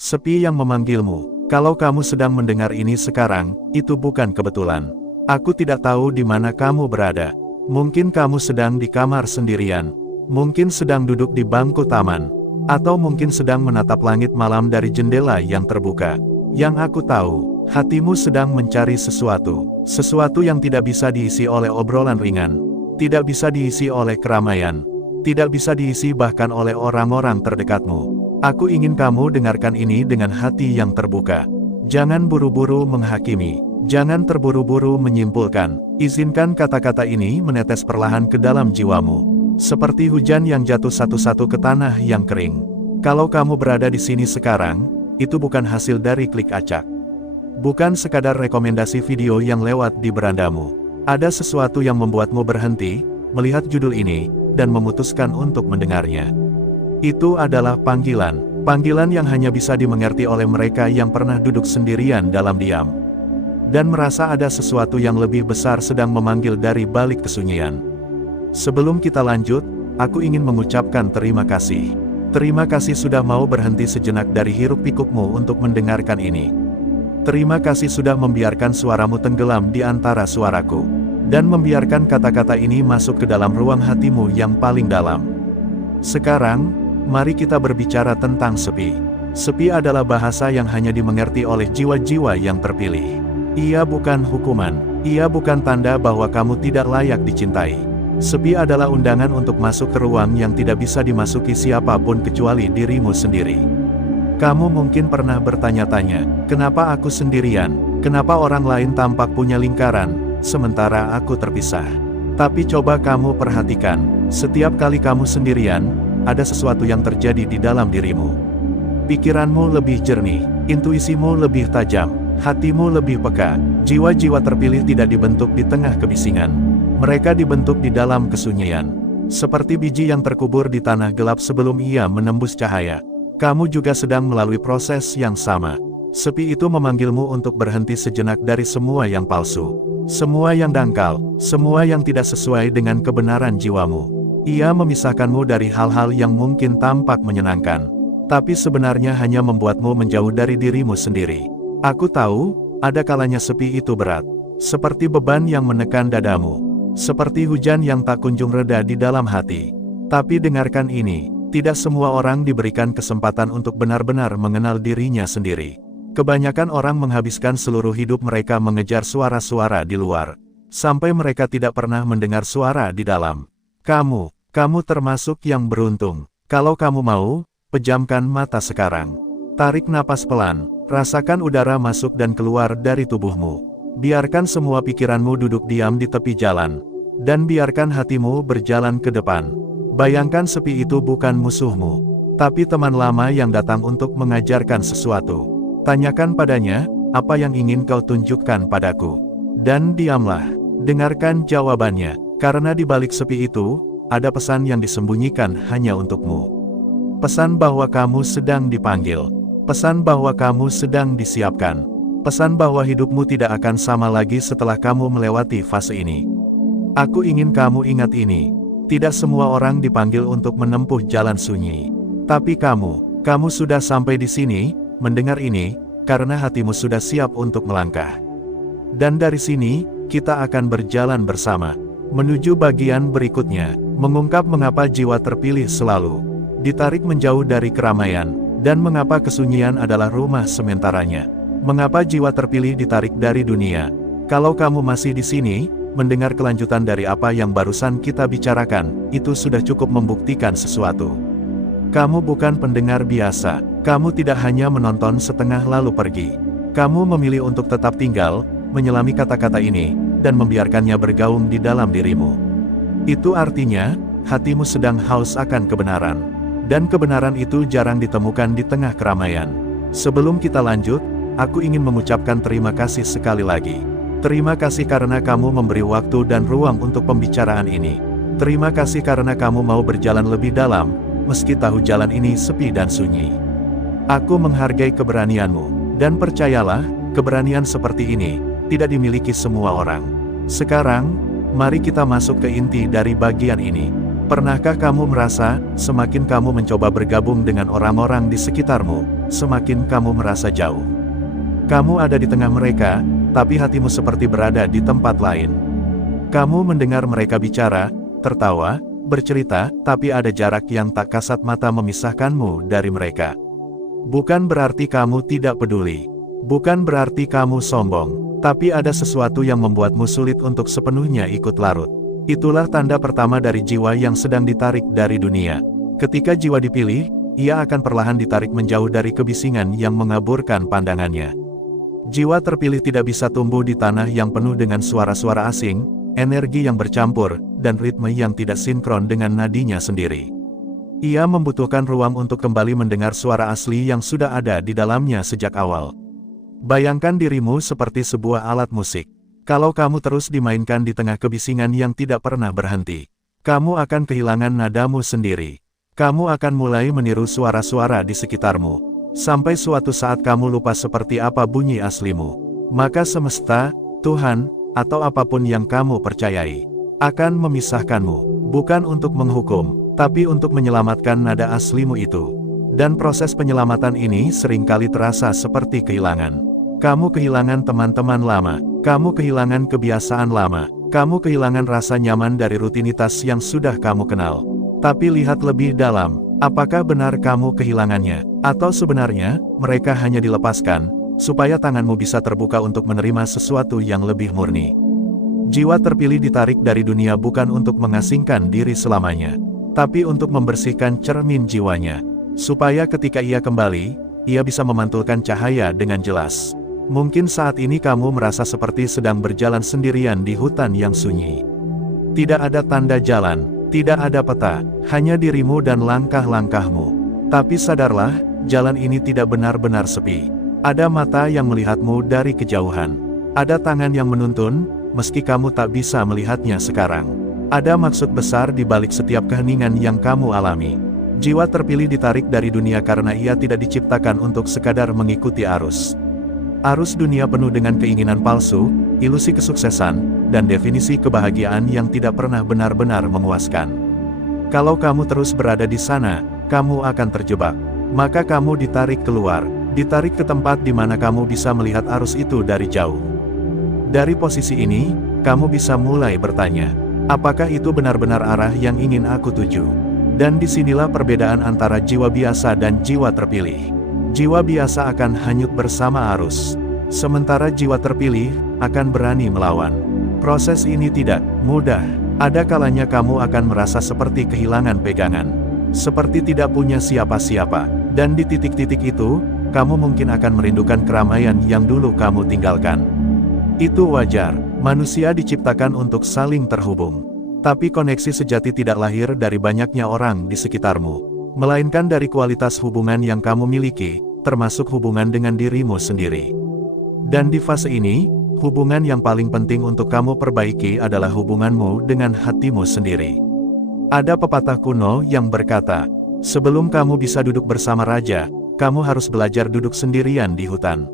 Sepi yang memanggilmu. Kalau kamu sedang mendengar ini sekarang, itu bukan kebetulan. Aku tidak tahu di mana kamu berada. Mungkin kamu sedang di kamar sendirian. Mungkin sedang duduk di bangku taman. Atau mungkin sedang menatap langit malam dari jendela yang terbuka. Yang aku tahu, hatimu sedang mencari sesuatu. Sesuatu yang tidak bisa diisi oleh obrolan ringan. Tidak bisa diisi oleh keramaian. Tidak bisa diisi bahkan oleh orang-orang terdekatmu. Aku ingin kamu dengarkan ini dengan hati yang terbuka. Jangan buru-buru menghakimi. Jangan terburu-buru menyimpulkan. Izinkan kata-kata ini menetes perlahan ke dalam jiwamu. Seperti hujan yang jatuh satu-satu ke tanah yang kering. Kalau kamu berada di sini sekarang, itu bukan hasil dari klik acak. Bukan sekadar rekomendasi video yang lewat di berandamu. Ada sesuatu yang membuatmu berhenti, melihat judul ini, dan memutuskan untuk mendengarnya. Itu adalah panggilan. Panggilan yang hanya bisa dimengerti oleh mereka yang pernah duduk sendirian dalam diam. Dan merasa ada sesuatu yang lebih besar sedang memanggil dari balik kesunyian. Sebelum kita lanjut, aku ingin mengucapkan terima kasih. Terima kasih sudah mau berhenti sejenak dari hiruk pikukmu untuk mendengarkan ini. Terima kasih sudah membiarkan suaramu tenggelam di antara suaraku. Dan membiarkan kata-kata ini masuk ke dalam ruang hatimu yang paling dalam. Sekarang, mari kita berbicara tentang sepi. Sepi adalah bahasa yang hanya dimengerti oleh jiwa-jiwa yang terpilih. Ia bukan hukuman, ia bukan tanda bahwa kamu tidak layak dicintai. Sepi adalah undangan untuk masuk ke ruang yang tidak bisa dimasuki siapapun kecuali dirimu sendiri. Kamu mungkin pernah bertanya-tanya, kenapa aku sendirian? Kenapa orang lain tampak punya lingkaran, sementara aku terpisah? Tapi coba kamu perhatikan, setiap kali kamu sendirian, ada sesuatu yang terjadi di dalam dirimu. Pikiranmu lebih jernih, intuisimu lebih tajam. Hatimu lebih peka. Jiwa-jiwa terpilih tidak dibentuk di tengah kebisingan. Mereka dibentuk di dalam kesunyian. Seperti biji yang terkubur di tanah gelap sebelum ia menembus cahaya. Kamu juga sedang melalui proses yang sama. Sepi itu memanggilmu untuk berhenti sejenak dari semua yang palsu. Semua yang dangkal. Semua yang tidak sesuai dengan kebenaran jiwamu. Ia memisahkanmu dari hal-hal yang mungkin tampak menyenangkan. Tapi sebenarnya hanya membuatmu menjauh dari dirimu sendiri. Aku tahu, ada kalanya sepi itu berat. Seperti beban yang menekan dadamu. Seperti hujan yang tak kunjung reda di dalam hati. Tapi dengarkan ini, tidak semua orang diberikan kesempatan untuk benar-benar mengenal dirinya sendiri. Kebanyakan orang menghabiskan seluruh hidup mereka mengejar suara-suara di luar. Sampai mereka tidak pernah mendengar suara di dalam. Kamu termasuk yang beruntung. Kalau kamu mau, pejamkan mata sekarang. Tarik napas pelan. Rasakan udara masuk dan keluar dari tubuhmu. Biarkan semua pikiranmu duduk diam di tepi jalan. Dan biarkan hatimu berjalan ke depan. Bayangkan sepi itu bukan musuhmu, tapi teman lama yang datang untuk mengajarkan sesuatu. Tanyakan padanya, apa yang ingin kau tunjukkan padaku? Dan diamlah. Dengarkan jawabannya, karena di balik sepi itu, ada pesan yang disembunyikan hanya untukmu. Pesan bahwa kamu sedang dipanggil. Pesan bahwa kamu sedang disiapkan. Pesan bahwa hidupmu tidak akan sama lagi setelah kamu melewati fase ini. Aku ingin kamu ingat ini. Tidak semua orang dipanggil untuk menempuh jalan sunyi. Tapi kamu sudah sampai di sini, mendengar ini, karena hatimu sudah siap untuk melangkah. Dan dari sini, kita akan berjalan bersama. Menuju bagian berikutnya, mengungkap mengapa jiwa terpilih selalu ditarik menjauh dari keramaian. Dan mengapa kesunyian adalah rumah sementaranya. Mengapa jiwa terpilih ditarik dari dunia. Kalau kamu masih di sini, mendengar kelanjutan dari apa yang barusan kita bicarakan, itu sudah cukup membuktikan sesuatu. Kamu bukan pendengar biasa. Kamu tidak hanya menonton setengah lalu pergi. Kamu memilih untuk tetap tinggal, menyelami kata-kata ini, dan membiarkannya bergaung di dalam dirimu. Itu artinya, hatimu sedang haus akan kebenaran. Dan kebenaran itu jarang ditemukan di tengah keramaian. Sebelum kita lanjut, aku ingin mengucapkan terima kasih sekali lagi. Terima kasih karena kamu memberi waktu dan ruang untuk pembicaraan ini. Terima kasih karena kamu mau berjalan lebih dalam, meski tahu jalan ini sepi dan sunyi. Aku menghargai keberanianmu, dan percayalah, keberanian seperti ini tidak dimiliki semua orang. Sekarang, mari kita masuk ke inti dari bagian ini. Pernahkah kamu merasa, semakin kamu mencoba bergabung dengan orang-orang di sekitarmu, semakin kamu merasa jauh? Kamu ada di tengah mereka, tapi hatimu seperti berada di tempat lain. Kamu mendengar mereka bicara, tertawa, bercerita, tapi ada jarak yang tak kasat mata memisahkanmu dari mereka. Bukan berarti kamu tidak peduli. Bukan berarti kamu sombong. Tapi ada sesuatu yang membuatmu sulit untuk sepenuhnya ikut larut. Itulah tanda pertama dari jiwa yang sedang ditarik dari dunia. Ketika jiwa dipilih, ia akan perlahan ditarik menjauh dari kebisingan yang mengaburkan pandangannya. Jiwa terpilih tidak bisa tumbuh di tanah yang penuh dengan suara-suara asing, energi yang bercampur, dan ritme yang tidak sinkron dengan nadinya sendiri. Ia membutuhkan ruang untuk kembali mendengar suara asli yang sudah ada di dalamnya sejak awal. Bayangkan dirimu seperti sebuah alat musik. Kalau kamu terus dimainkan di tengah kebisingan yang tidak pernah berhenti, kamu akan kehilangan nadamu sendiri. Kamu akan mulai meniru suara-suara di sekitarmu, sampai suatu saat kamu lupa seperti apa bunyi aslimu. Maka semesta, Tuhan, atau apapun yang kamu percayai, akan memisahkanmu, bukan untuk menghukum, tapi untuk menyelamatkan nada aslimu itu. Dan proses penyelamatan ini seringkali terasa seperti kehilangan. Kamu kehilangan teman-teman lama, kamu kehilangan kebiasaan lama, kamu kehilangan rasa nyaman dari rutinitas yang sudah kamu kenal. Tapi lihat lebih dalam, apakah benar kamu kehilangannya? Atau sebenarnya, mereka hanya dilepaskan, supaya tanganmu bisa terbuka untuk menerima sesuatu yang lebih murni. Jiwa terpilih ditarik dari dunia bukan untuk mengasingkan diri selamanya, tapi untuk membersihkan cermin jiwanya, supaya ketika ia kembali, ia bisa memantulkan cahaya dengan jelas. Mungkin saat ini kamu merasa seperti sedang berjalan sendirian di hutan yang sunyi. Tidak ada tanda jalan, tidak ada peta, hanya dirimu dan langkah-langkahmu. Tapi sadarlah, jalan ini tidak benar-benar sepi. Ada mata yang melihatmu dari kejauhan. Ada tangan yang menuntun, meski kamu tak bisa melihatnya sekarang. Ada maksud besar di balik setiap keheningan yang kamu alami. Jiwa terpilih ditarik dari dunia karena ia tidak diciptakan untuk sekadar mengikuti arus. Arus dunia penuh dengan keinginan palsu, ilusi kesuksesan, dan definisi kebahagiaan yang tidak pernah benar-benar memuaskan. Kalau kamu terus berada di sana, kamu akan terjebak. Maka kamu ditarik keluar, ditarik ke tempat di mana kamu bisa melihat arus itu dari jauh. Dari posisi ini, kamu bisa mulai bertanya, apakah itu benar-benar arah yang ingin aku tuju? Dan disinilah perbedaan antara jiwa biasa dan jiwa terpilih. Jiwa biasa akan hanyut bersama arus, sementara jiwa terpilih akan berani melawan. Proses ini tidak mudah. Ada kalanya kamu akan merasa seperti kehilangan pegangan, seperti tidak punya siapa-siapa, dan di titik-titik itu, kamu mungkin akan merindukan keramaian yang dulu kamu tinggalkan. Itu wajar, manusia diciptakan untuk saling terhubung. Tapi koneksi sejati tidak lahir dari banyaknya orang di sekitarmu, melainkan dari kualitas hubungan yang kamu miliki, termasuk hubungan dengan dirimu sendiri. Dan di fase ini, hubungan yang paling penting untuk kamu perbaiki adalah hubunganmu dengan hatimu sendiri. Ada pepatah kuno yang berkata, sebelum kamu bisa duduk bersama raja, kamu harus belajar duduk sendirian di hutan.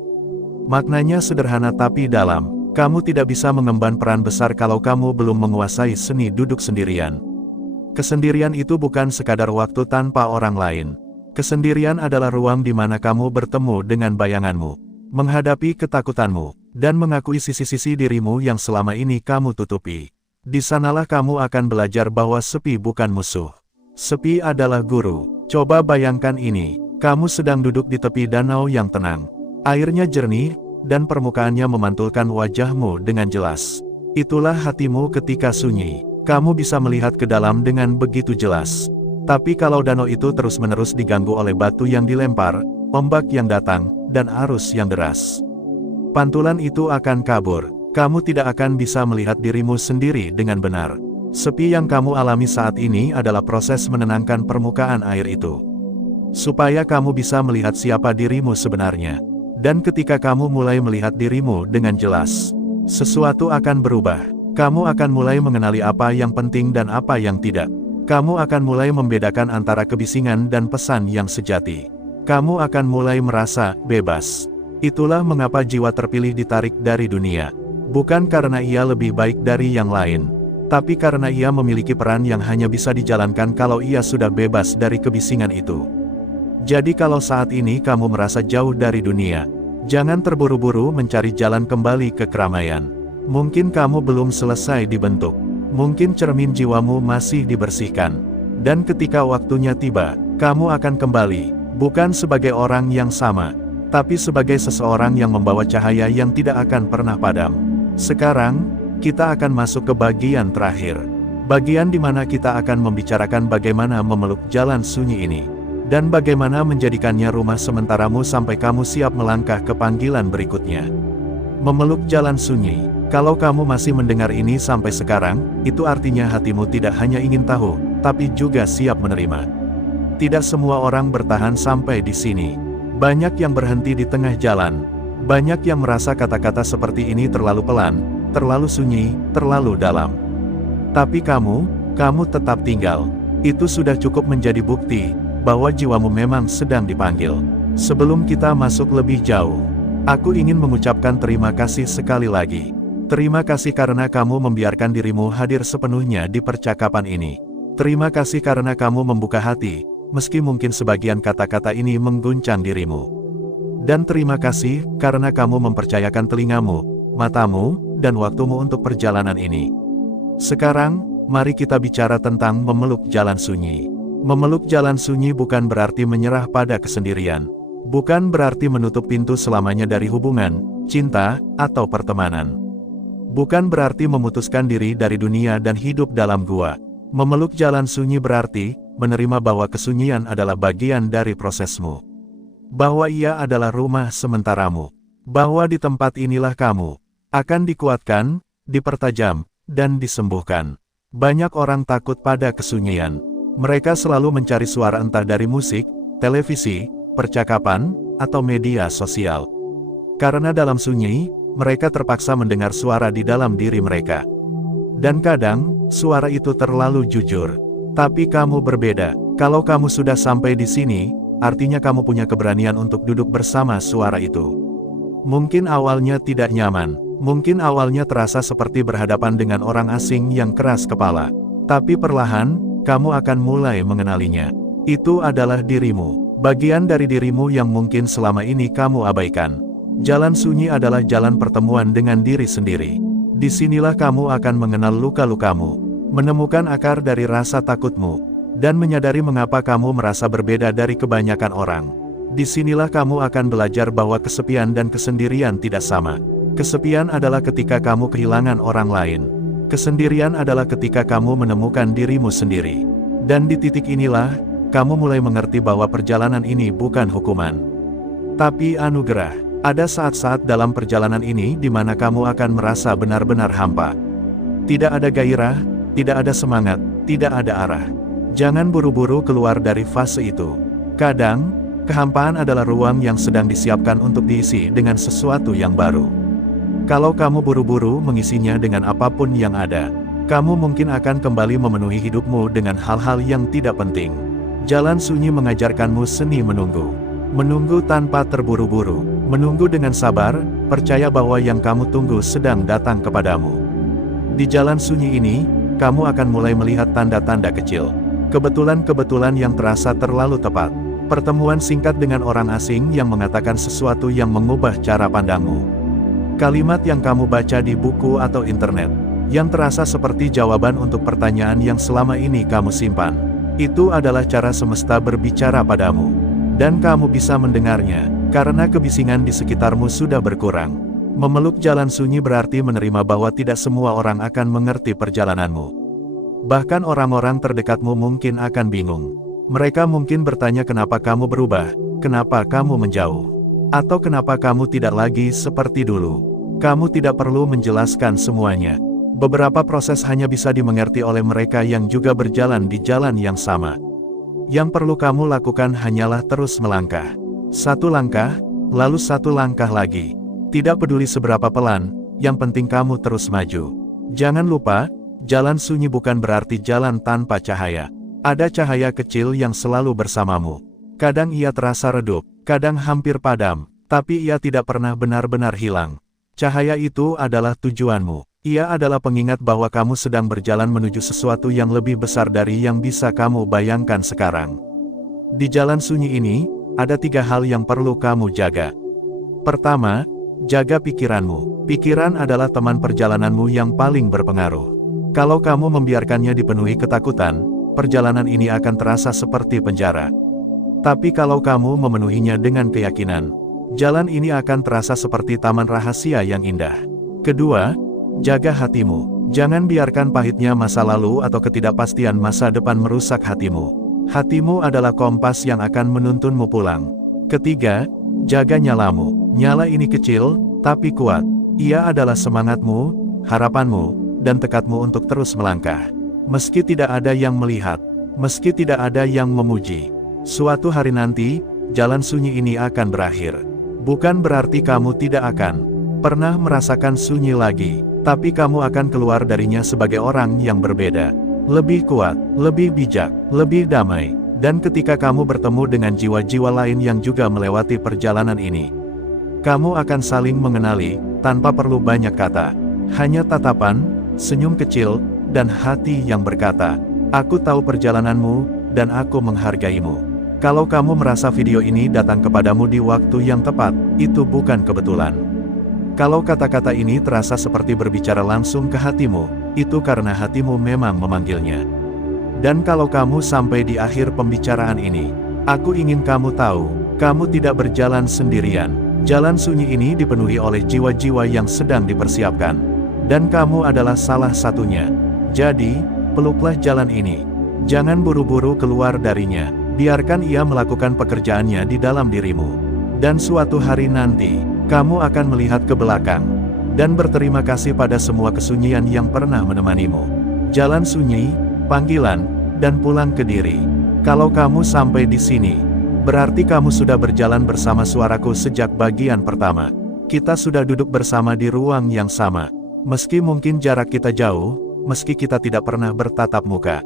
Maknanya sederhana tapi dalam. Kamu tidak bisa mengemban peran besar kalau kamu belum menguasai seni duduk sendirian. Kesendirian itu bukan sekadar waktu tanpa orang lain. Kesendirian adalah ruang di mana kamu bertemu dengan bayanganmu, menghadapi ketakutanmu, dan mengakui sisi-sisi dirimu yang selama ini kamu tutupi. Di sanalah kamu akan belajar bahwa sepi bukan musuh. Sepi adalah guru. Coba bayangkan ini, kamu sedang duduk di tepi danau yang tenang. Airnya jernih, dan permukaannya memantulkan wajahmu dengan jelas. Itulah hatimu ketika sunyi. Kamu bisa melihat ke dalam dengan begitu jelas. Tapi kalau danau itu terus-menerus diganggu oleh batu yang dilempar, ombak yang datang, dan arus yang deras, pantulan itu akan kabur. Kamu tidak akan bisa melihat dirimu sendiri dengan benar. Sepi yang kamu alami saat ini adalah proses menenangkan permukaan air itu, supaya kamu bisa melihat siapa dirimu sebenarnya. Dan ketika kamu mulai melihat dirimu dengan jelas, sesuatu akan berubah. Kamu akan mulai mengenali apa yang penting dan apa yang tidak. Kamu akan mulai membedakan antara kebisingan dan pesan yang sejati. Kamu akan mulai merasa bebas. Itulah mengapa jiwa terpilih ditarik dari dunia. Bukan karena ia lebih baik dari yang lain, Tapi karena ia memiliki peran yang hanya bisa dijalankan kalau ia sudah bebas dari kebisingan itu. Jadi kalau saat ini kamu merasa jauh dari dunia, jangan terburu-buru mencari jalan kembali ke keramaian. Mungkin kamu belum selesai dibentuk. Mungkin cermin jiwamu masih dibersihkan. Dan ketika waktunya tiba, kamu akan kembali, bukan sebagai orang yang sama, tapi sebagai seseorang yang membawa cahaya yang tidak akan pernah padam. Sekarang, kita akan masuk ke bagian terakhir. Bagian di mana kita akan membicarakan bagaimana memeluk jalan sunyi ini. Dan bagaimana menjadikannya rumah sementaramu sampai kamu siap melangkah ke panggilan berikutnya. Memeluk jalan sunyi. Kalau kamu masih mendengar ini sampai sekarang, itu artinya hatimu tidak hanya ingin tahu, tapi juga siap menerima. Tidak semua orang bertahan sampai di sini. Banyak yang berhenti di tengah jalan. Banyak yang merasa kata-kata seperti ini terlalu pelan, terlalu sunyi, terlalu dalam. Tapi kamu tetap tinggal. Itu sudah cukup menjadi bukti bahwa jiwamu memang sedang dipanggil. Sebelum kita masuk lebih jauh, aku ingin mengucapkan terima kasih sekali lagi. Terima kasih karena kamu membiarkan dirimu hadir sepenuhnya di percakapan ini. Terima kasih karena kamu membuka hati, meski mungkin sebagian kata-kata ini mengguncang dirimu. Dan terima kasih karena kamu mempercayakan telingamu, matamu, dan waktumu untuk perjalanan ini. Sekarang, mari kita bicara tentang memeluk jalan sunyi. Memeluk jalan sunyi bukan berarti menyerah pada kesendirian. Bukan berarti menutup pintu selamanya dari hubungan, cinta, atau pertemanan. Bukan berarti memutuskan diri dari dunia dan hidup dalam gua. Memeluk jalan sunyi berarti menerima bahwa kesunyian adalah bagian dari prosesmu. Bahwa ia adalah rumah sementaramu. Bahwa di tempat inilah kamu akan dikuatkan, dipertajam, dan disembuhkan. Banyak orang takut pada kesunyian. Mereka selalu mencari suara entah dari musik, televisi, percakapan, atau media sosial. Karena dalam sunyi, mereka terpaksa mendengar suara di dalam diri mereka. Dan kadang, suara itu terlalu jujur. Tapi kamu berbeda. Kalau kamu sudah sampai di sini, artinya kamu punya keberanian untuk duduk bersama suara itu. Mungkin awalnya tidak nyaman. Mungkin awalnya terasa seperti berhadapan dengan orang asing yang keras kepala. Tapi perlahan, kamu akan mulai mengenalinya. Itu adalah dirimu. Bagian dari dirimu yang mungkin selama ini kamu abaikan. Jalan sunyi adalah jalan pertemuan dengan diri sendiri. Disinilah kamu akan mengenal luka-lukamu, menemukan akar dari rasa takutmu, dan menyadari mengapa kamu merasa berbeda dari kebanyakan orang. Disinilah kamu akan belajar bahwa kesepian dan kesendirian tidak sama. Kesepian adalah ketika kamu kehilangan orang lain. Kesendirian adalah ketika kamu menemukan dirimu sendiri. Dan di titik inilah, kamu mulai mengerti bahwa perjalanan ini bukan hukuman, tapi anugerah. Ada saat-saat dalam perjalanan ini di mana kamu akan merasa benar-benar hampa. Tidak ada gairah, tidak ada semangat, tidak ada arah. Jangan buru-buru keluar dari fase itu. Kadang, kehampaan adalah ruang yang sedang disiapkan untuk diisi dengan sesuatu yang baru. Kalau kamu buru-buru mengisinya dengan apapun yang ada, kamu mungkin akan kembali memenuhi hidupmu dengan hal-hal yang tidak penting. Jalan sunyi mengajarkanmu seni menunggu. Menunggu tanpa terburu-buru, menunggu dengan sabar, percaya bahwa yang kamu tunggu sedang datang kepadamu. Di jalan sunyi ini, kamu akan mulai melihat tanda-tanda kecil. Kebetulan-kebetulan yang terasa terlalu tepat. Pertemuan singkat dengan orang asing yang mengatakan sesuatu yang mengubah cara pandangmu. Kalimat yang kamu baca di buku atau internet, yang terasa seperti jawaban untuk pertanyaan yang selama ini kamu simpan. Itu adalah cara semesta berbicara padamu. Dan kamu bisa mendengarnya, karena kebisingan di sekitarmu sudah berkurang. Memeluk jalan sunyi berarti menerima bahwa tidak semua orang akan mengerti perjalananmu. Bahkan orang-orang terdekatmu mungkin akan bingung. Mereka mungkin bertanya kenapa kamu berubah, kenapa kamu menjauh, atau kenapa kamu tidak lagi seperti dulu. Kamu tidak perlu menjelaskan semuanya. Beberapa proses hanya bisa dimengerti oleh mereka yang juga berjalan di jalan yang sama. Yang perlu kamu lakukan hanyalah terus melangkah. Satu langkah, lalu satu langkah lagi. Tidak peduli seberapa pelan, yang penting kamu terus maju. Jangan lupa, jalan sunyi bukan berarti jalan tanpa cahaya. Ada cahaya kecil yang selalu bersamamu. Kadang ia terasa redup, kadang hampir padam, tapi ia tidak pernah benar-benar hilang. Cahaya itu adalah tujuanmu. Ia adalah pengingat bahwa kamu sedang berjalan menuju sesuatu yang lebih besar dari yang bisa kamu bayangkan sekarang. Di jalan sunyi ini, ada 3 hal yang perlu kamu jaga. Pertama, jaga pikiranmu. Pikiran adalah teman perjalananmu yang paling berpengaruh. Kalau kamu membiarkannya dipenuhi ketakutan, perjalanan ini akan terasa seperti penjara. Tapi kalau kamu memenuhinya dengan keyakinan, jalan ini akan terasa seperti taman rahasia yang indah. Kedua, jaga hatimu. Jangan biarkan pahitnya masa lalu atau ketidakpastian masa depan merusak hatimu. Hatimu adalah kompas yang akan menuntunmu pulang. Ketiga, jaga nyalamu. Nyala ini kecil, tapi kuat. Ia adalah semangatmu, harapanmu, dan tekadmu untuk terus melangkah. Meski tidak ada yang melihat, meski tidak ada yang memuji, suatu hari nanti, jalan sunyi ini akan berakhir. Bukan berarti kamu tidak akan pernah merasakan sunyi lagi, tapi kamu akan keluar darinya sebagai orang yang berbeda. Lebih kuat, lebih bijak, lebih damai. Dan ketika kamu bertemu dengan jiwa-jiwa lain yang juga melewati perjalanan ini, kamu akan saling mengenali, tanpa perlu banyak kata. Hanya tatapan, senyum kecil, dan hati yang berkata, "Aku tahu perjalananmu, dan aku menghargaimu." Kalau kamu merasa video ini datang kepadamu di waktu yang tepat, itu bukan kebetulan. Kalau kata-kata ini terasa seperti berbicara langsung ke hatimu, itu karena hatimu memang memanggilnya. Dan kalau kamu sampai di akhir pembicaraan ini, aku ingin kamu tahu, kamu tidak berjalan sendirian. Jalan sunyi ini dipenuhi oleh jiwa-jiwa yang sedang dipersiapkan. Dan kamu adalah salah satunya. Jadi, peluklah jalan ini. Jangan buru-buru keluar darinya. Biarkan ia melakukan pekerjaannya di dalam dirimu. Dan suatu hari nanti, kamu akan melihat ke belakang dan berterima kasih pada semua kesunyian yang pernah menemanimu. Jalan sunyi, panggilan, dan pulang ke diri. Kalau kamu sampai di sini, berarti kamu sudah berjalan bersama suaraku sejak bagian pertama. Kita sudah duduk bersama di ruang yang sama. Meski mungkin jarak kita jauh, meski kita tidak pernah bertatap muka.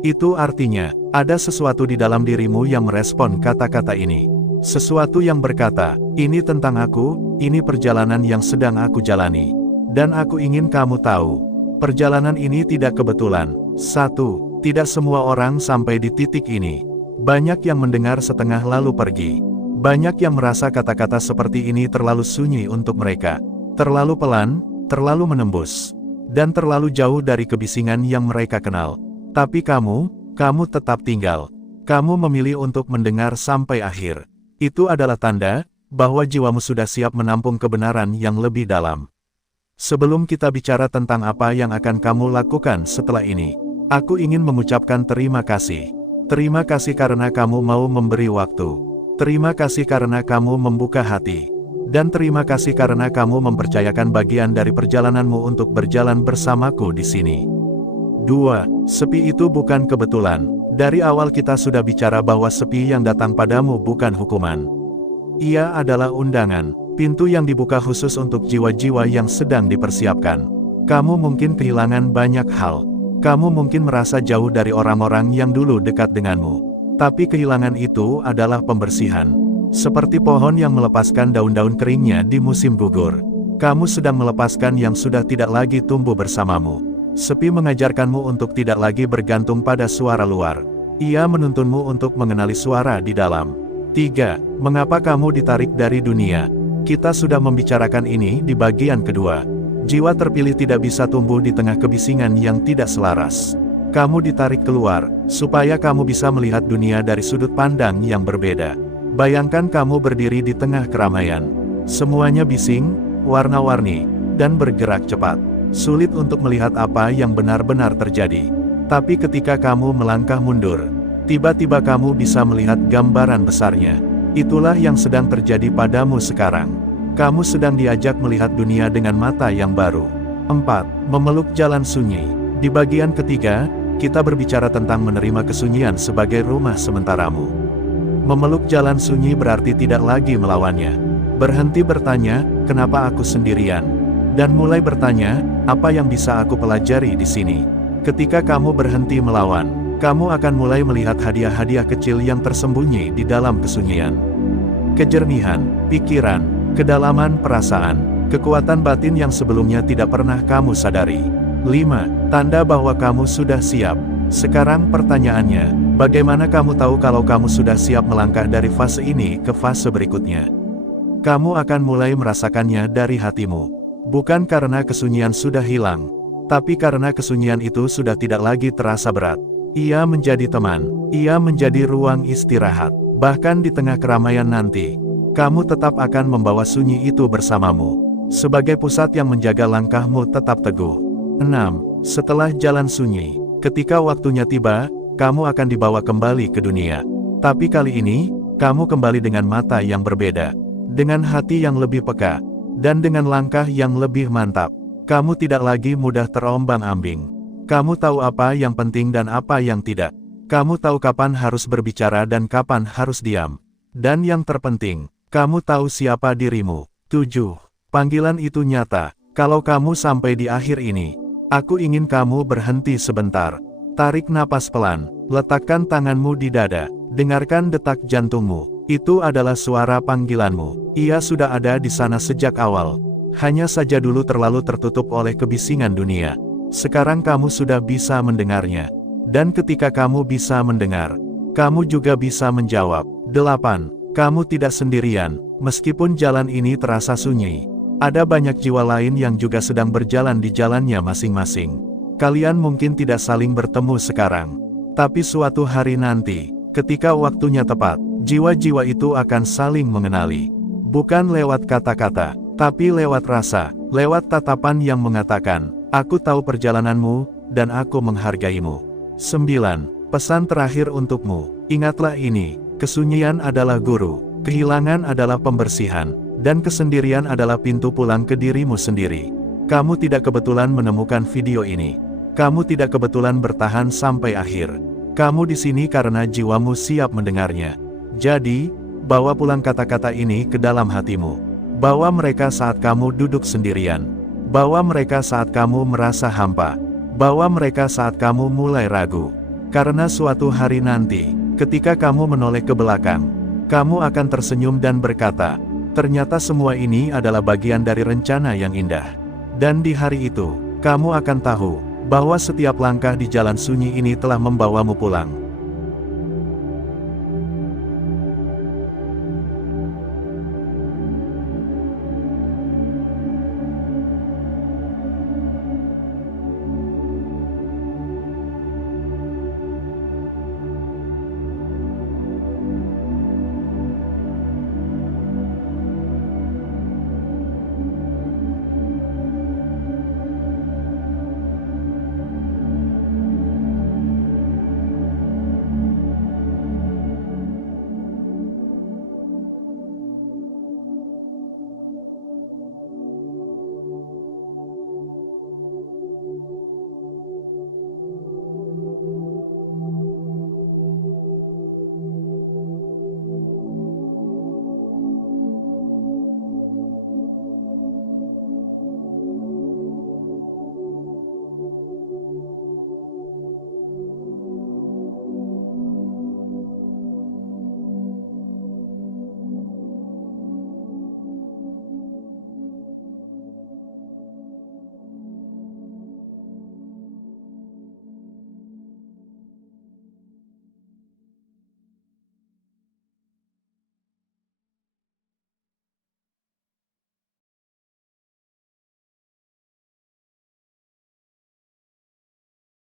Itu artinya, ada sesuatu di dalam dirimu yang merespon kata-kata ini. Sesuatu yang berkata, "Ini tentang aku, ini perjalanan yang sedang aku jalani." Dan aku ingin kamu tahu, perjalanan ini tidak kebetulan. 1. Tidak semua orang sampai di titik ini. Banyak yang mendengar setengah lalu pergi. Banyak yang merasa kata-kata seperti ini terlalu sunyi untuk mereka. Terlalu pelan, terlalu menembus, dan terlalu jauh dari kebisingan yang mereka kenal. Tapi kamu tetap tinggal. Kamu memilih untuk mendengar sampai akhir. Itu adalah tanda bahwa jiwamu sudah siap menampung kebenaran yang lebih dalam. Sebelum kita bicara tentang apa yang akan kamu lakukan setelah ini, aku ingin mengucapkan terima kasih. Terima kasih karena kamu mau memberi waktu. Terima kasih karena kamu membuka hati. Dan terima kasih karena kamu mempercayakan bagian dari perjalananmu untuk berjalan bersamaku di sini. 2. Sepi itu bukan kebetulan. Dari awal kita sudah bicara bahwa sepi yang datang padamu bukan hukuman. Ia adalah undangan, pintu yang dibuka khusus untuk jiwa-jiwa yang sedang dipersiapkan. Kamu mungkin kehilangan banyak hal. Kamu mungkin merasa jauh dari orang-orang yang dulu dekat denganmu. Tapi kehilangan itu adalah pembersihan. Seperti pohon yang melepaskan daun-daun keringnya di musim gugur. Kamu sedang melepaskan yang sudah tidak lagi tumbuh bersamamu. Sepi mengajarkanmu untuk tidak lagi bergantung pada suara luar. Ia menuntunmu untuk mengenali suara di dalam. 3. Mengapa kamu ditarik dari dunia? Kita sudah membicarakan ini di bagian kedua. Jiwa terpilih tidak bisa tumbuh di tengah kebisingan yang tidak selaras. Kamu ditarik keluar, supaya kamu bisa melihat dunia dari sudut pandang yang berbeda. Bayangkan kamu berdiri di tengah keramaian. Semuanya bising, warna-warni, dan bergerak cepat. Sulit untuk melihat apa yang benar-benar terjadi. Tapi ketika kamu melangkah mundur, tiba-tiba kamu bisa melihat gambaran besarnya. Itulah yang sedang terjadi padamu sekarang. Kamu sedang diajak melihat dunia dengan mata yang baru. 4. Memeluk jalan sunyi. Di bagian ketiga, kita berbicara tentang menerima kesunyian sebagai rumah sementaramu. Memeluk jalan sunyi berarti tidak lagi melawannya. Berhenti bertanya, kenapa aku sendirian? Dan mulai bertanya, apa yang bisa aku pelajari di sini? Ketika kamu berhenti melawan, kamu akan mulai melihat hadiah-hadiah kecil yang tersembunyi di dalam kesunyian. Kejernihan, pikiran, kedalaman perasaan, Kekuatan batin yang sebelumnya tidak pernah kamu sadari. 5. Tanda bahwa kamu sudah siap. Sekarang pertanyaannya, bagaimana kamu tahu kalau kamu sudah siap melangkah dari fase ini ke fase berikutnya? Kamu akan mulai merasakannya dari hatimu. Bukan karena kesunyian sudah hilang, tapi karena kesunyian itu sudah tidak lagi terasa berat. Ia menjadi teman, ia menjadi ruang istirahat. Bahkan di tengah keramaian nanti, kamu tetap akan membawa sunyi itu bersamamu. Sebagai pusat yang menjaga langkahmu tetap teguh. 6. Setelah jalan sunyi, ketika waktunya tiba, kamu akan dibawa kembali ke dunia. Tapi kali ini, kamu kembali dengan mata yang berbeda, dengan hati yang lebih peka, dan dengan langkah yang lebih mantap. Kamu tidak lagi mudah terombang-ambing. Kamu tahu apa yang penting dan apa yang tidak. Kamu tahu kapan harus berbicara dan kapan harus diam. Dan yang terpenting, kamu tahu siapa dirimu. 7. Panggilan itu nyata. Kalau kamu sampai di akhir ini, aku ingin kamu berhenti sebentar. Tarik napas pelan, letakkan tanganmu di dada, dengarkan detak jantungmu. Itu adalah suara panggilanmu. Ia sudah ada di sana sejak awal. Hanya saja dulu terlalu tertutup oleh kebisingan dunia. Sekarang kamu sudah bisa mendengarnya. Dan ketika kamu bisa mendengar, kamu juga bisa menjawab. 8. Kamu tidak sendirian, meskipun jalan ini terasa sunyi. Ada banyak jiwa lain yang juga sedang berjalan di jalannya masing-masing. Kalian mungkin tidak saling bertemu sekarang, tapi suatu hari nanti, ketika waktunya tepat, jiwa-jiwa itu akan saling mengenali. Bukan lewat kata-kata, tapi lewat rasa, lewat tatapan yang mengatakan, aku tahu perjalananmu, dan aku menghargaimu. 9. Pesan terakhir untukmu, ingatlah ini, kesunyian adalah guru, kehilangan adalah pembersihan, dan kesendirian adalah pintu pulang ke dirimu sendiri. Kamu tidak kebetulan menemukan video ini. Kamu tidak kebetulan bertahan sampai akhir. Kamu di sini karena jiwamu siap mendengarnya. Jadi, bawa pulang kata-kata ini ke dalam hatimu. Bawa mereka saat kamu duduk sendirian. Bawa mereka saat kamu merasa hampa. Bawa mereka saat kamu mulai ragu. Karena suatu hari nanti, ketika kamu menoleh ke belakang, kamu akan tersenyum dan berkata, ternyata semua ini adalah bagian dari rencana yang indah. Dan di hari itu, kamu akan tahu bahwa setiap langkah di jalan sunyi ini telah membawamu pulang.